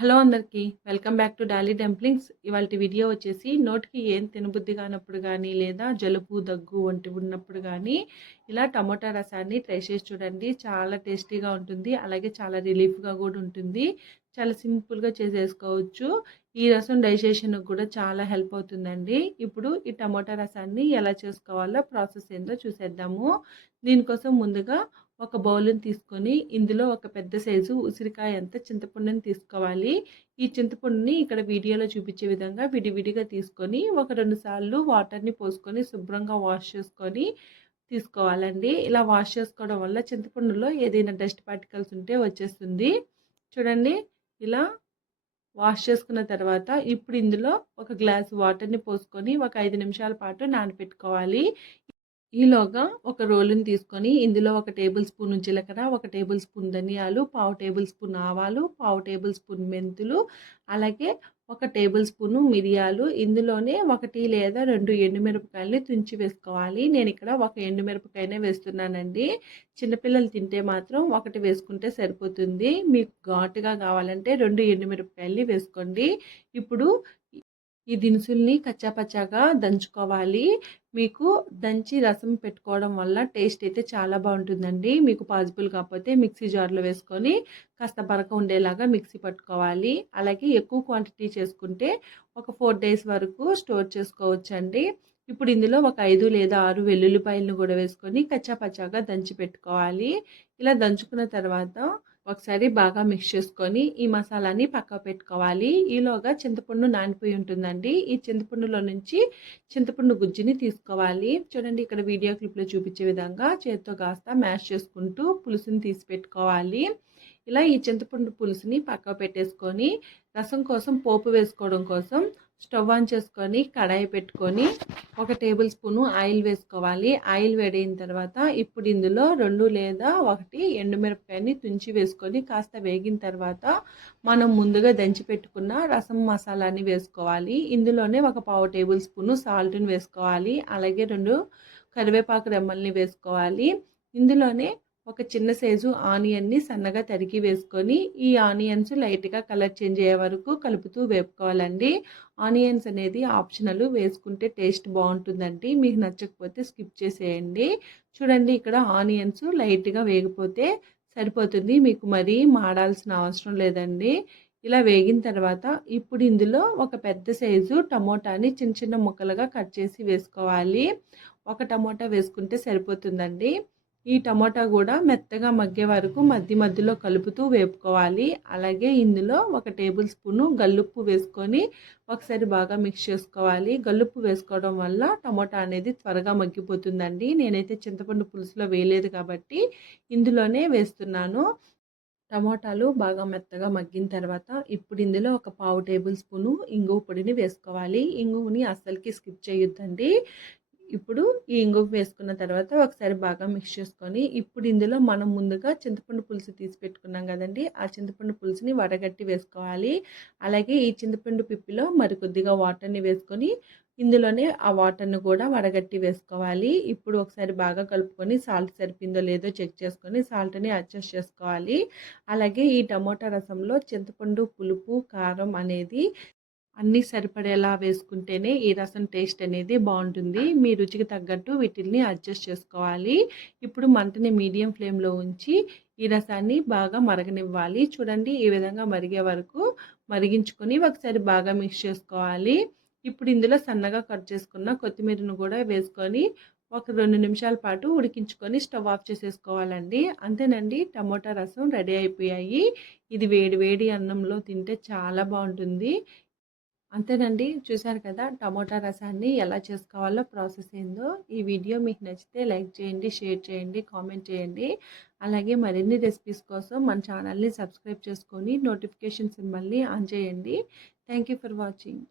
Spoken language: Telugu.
హలో అందరికీ. Welcome back to Dolly dumplings. ఇవాల్టి వీడియో వచ్చేసి నోటికి ఏం తినబుద్ధి కానప్పుడు గానీ, లేదా జలుబు, దగ్గు వంటివి ఉన్నప్పుడు గానీ, ఇలా టమోటా రసాన్ని ట్రై చేసి చూడండి. చాలా టేస్టీగా ఉంటుంది. అలాగే చాలా రిలీఫ్‌గా కూడా ఉంటుంది. చాలా సింపుల్‌గా చేసేసుకోవచ్చు. ఈ రసం డైజెషన్‌కి కూడా చాలా హెల్ప్ అవుతుందండి. ఇప్పుడు ఈ టమోటా రసాన్ని ఎలా చేసుకోవాలో ప్రాసెస్ ఏందో చూసేద్దాము. దీనికోసం ముందుగా ఒక బౌల్‌ని తీసుకొని ఇందులో ఒక పెద్ద సైజు ఉసిరికాయ అంత చింతపండుని తీసుకోవాలి. ఈ చింతపండుని ఇక్కడ వీడియోలో చూపించే విధంగా విడివిడిగా తీసుకొని ఒక 2 సార్లు వాటర్‌ని పోసుకొని శుభ్రంగా వాష్ చేసుకొని తీసుకోవాలండి. ఇలా వాష్ చేసుకోవడం వల్ల చింతపండులో ఏదైనా డస్ట్ పార్టికల్స్ ఉంటే వచ్చేస్తుంది. చూడండి, ఇలా వాష్ చేసుకున్న తర్వాత ఇప్పుడు ఇందులో ఒక గ్లాస్ వాటర్‌ని పోసుకొని ఒక 5 నిమిషాల పాటు నానబెట్టుకోవాలి. ఈలోగా ఒక రోలుని తీసుకొని ఇందులో ఒక టేబుల్ స్పూన్ జీలకర్ర, ఒక టేబుల్ స్పూన్ ధనియాలు, పావు టేబుల్ స్పూన్ ఆవాలు, పావు టేబుల్ స్పూన్ మెంతులు, అలాగే ఒక టేబుల్ స్పూను మిరియాలు, ఇందులోనే 1 లేదా 2 ఎండుమిరపకాయలని తుంచి వేసుకోవాలి. నేను ఇక్కడ ఒక ఎండుమిరపకాయనే వేస్తున్నానండి. చిన్నపిల్లలు తింటే మాత్రం 1 వేసుకుంటే సరిపోతుంది. మీకు ఘాటుగా కావాలంటే 2 ఎండుమిరపకాయలని వేసుకోండి. ఇప్పుడు ఈ దినుసుల్ని కచ్చాపచ్చాగా దంచుకోవాలి. మీకు దంచి రసం పెట్టుకోవడం వల్ల టేస్ట్ అయితే చాలా బాగుంటుందండి. మీకు పాసిబుల్ కాకపోతే మిక్సీ జార్లో వేసుకొని కాస్త బరక ఉండేలాగా మిక్సీ పట్టుకోవాలి. అలాగే ఎక్కువ క్వాంటిటీ చేసుకుంటే ఒక 4 డేస్ వరకు స్టోర్ చేసుకోవచ్చండి. ఇప్పుడు ఇందులో ఒక 5 లేదా 6 వెల్లుల్లిపాయలను కూడా వేసుకొని కచ్చాపచ్చాగా దంచి పెట్టుకోవాలి. ఇలా దంచుకున్న తర్వాత ఒకసారి బాగా మిక్స్ చేసుకొని ఈ మసాలాని పక్కకు పెట్టుకోవాలి. ఈలోగా చింతపండు నానిపోయి ఉంటుందండి. ఈ చింతపండులో నుంచి చింతపండు గుజ్జుని తీసుకోవాలి. చూడండి, ఇక్కడ వీడియో క్లిప్లో చూపించే విధంగా చేత్తో కాస్త మ్యాష్ చేసుకుంటూ పులుసుని తీసి పెట్టుకోవాలి. ఇలా ఈ చింతపండు పులుసుని పక్కకు పెట్టేసుకొని రసం కోసం పోపు వేసుకోవడం కోసం స్టవ్ ఆన్ చేసుకొని కడాయి పెట్టుకొని ఒక టేబుల్ స్పూను ఆయిల్ వేసుకోవాలి. ఆయిల్ వేడైన తర్వాత ఇప్పుడు ఇందులో 2 లేదా 1 ఎండుమిరపకాయని తుంచి వేసుకొని కాస్త వేగిన తర్వాత మనం ముందుగా దంచి పెట్టుకున్న రసం మసాలాని వేసుకోవాలి. ఇందులోనే ఒక పావు టేబుల్ స్పూను సాల్ట్ని వేసుకోవాలి. అలాగే 2 కరివేపాకు రెమ్మల్ని వేసుకోవాలి. ఇందులోనే ఒక చిన్న సైజు ఆనియన్ని సన్నగా తరిగి వేసుకొని ఈ ఆనియన్స్ లైట్గా కలర్ చేంజ్ అయ్యే వరకు కలుపుతూ వేపుకోవాలండి. ఆనియన్స్ అనేది ఆప్షనల్, వేసుకుంటే టేస్ట్ బాగుంటుందండి. మీకు నచ్చకపోతే స్కిప్ చేసేయండి. చూడండి, ఇక్కడ ఆనియన్స్ లైట్గా వేగిపోతే సరిపోతుంది. మీకు మరీ మాడాల్సిన అవసరం లేదండి. ఇలా వేగిన తర్వాత ఇప్పుడు ఇందులో ఒక పెద్ద సైజు టమోటాని చిన్న చిన్న ముక్కలుగా కట్ చేసి వేసుకోవాలి. ఒక టమోటా వేసుకుంటే సరిపోతుందండి. ఈ టమోటా కూడా మెత్తగా మగ్గే వరకు మధ్య మధ్యలో కలుపుతూ వేపుకోవాలి. అలాగే ఇందులో ఒక టేబుల్ స్పూను గల్లుప్పు వేసుకొని ఒకసారి బాగా మిక్స్ చేసుకోవాలి. గల్లుప్పు వేసుకోవడం వల్ల టమోటా అనేది త్వరగా మగ్గిపోతుందండి. నేనైతే చింతపండు పులుసులో వేయలేదు కాబట్టి ఇందులోనే వేస్తున్నాను. టమోటాలు బాగా మెత్తగా మగ్గిన తర్వాత ఇప్పుడు ఇందులో ఒక పావు టేబుల్ స్పూను ఇంగువ పొడిని వేసుకోవాలి. ఇంగువని అస్సలకి స్కిప్ చేయొద్దండి. ఇప్పుడు ఈ ఇంగువ వేసుకున్న తర్వాత ఒకసారి బాగా మిక్స్ చేసుకొని ఇప్పుడు ఇందులో మనం ముందుగా చింతపండు పులుసు తీసి పెట్టుకున్నాం కదండి, ఆ చింతపండు పులుసుని వడగట్టి వేసుకోవాలి. అలాగే ఈ చింతపండు పిప్పిలో మరికొద్దిగా వాటర్ని వేసుకొని ఇందులోనే ఆ వాటర్ని కూడా వడగట్టి వేసుకోవాలి. ఇప్పుడు ఒకసారి బాగా కలుపుకొని సాల్ట్ సరిపోయిందో లేదో చెక్ చేసుకొని సాల్ట్ని అడ్జస్ట్ చేసుకోవాలి. అలాగే ఈ టమోటా రసంలో చింతపండు పులుపు, కారం అనేది అన్నీ సరిపడేలా వేసుకుంటేనే ఈ రసం టేస్ట్ అనేది బాగుంటుంది. మీ రుచికి తగ్గట్టు వీటిల్ని అడ్జస్ట్ చేసుకోవాలి. ఇప్పుడు మంటని మీడియం ఫ్లేమ్లో ఉంచి ఈ రసాన్ని బాగా మరగనివ్వాలి. చూడండి, ఈ విధంగా మరిగే వరకు మరిగించుకొని ఒకసారి బాగా మిక్స్ చేసుకోవాలి. ఇప్పుడు ఇందులో సన్నగా కట్ చేసుకున్న కొత్తిమీరను కూడా వేసుకొని ఒక 2 నిమిషాల పాటు ఉడికించుకొని స్టవ్ ఆఫ్ చేసేసుకోవాలండి. అంతేనండి, టమోటా రసం రెడీ అయిపోయాయి. ఇది వేడి వేడి అన్నంలో తింటే చాలా బాగుంటుంది. అంతేనండి, చూశారు కదా టమోటా రసాన్ని ఎలా చేసుకోవాలో ప్రాసెస్ ఏందో. ఈ వీడియో మీకు నచ్చితే లైక్ చేయండి, షేర్ చేయండి, కామెంట్ చేయండి. అలాగే మరిన్ని రెసిపీస్ కోసం మన ఛానల్ని సబ్స్క్రైబ్ చేసుకొని నోటిఫికేషన్ సింబల్ని ఆన్ చేయండి. Thank you for watching.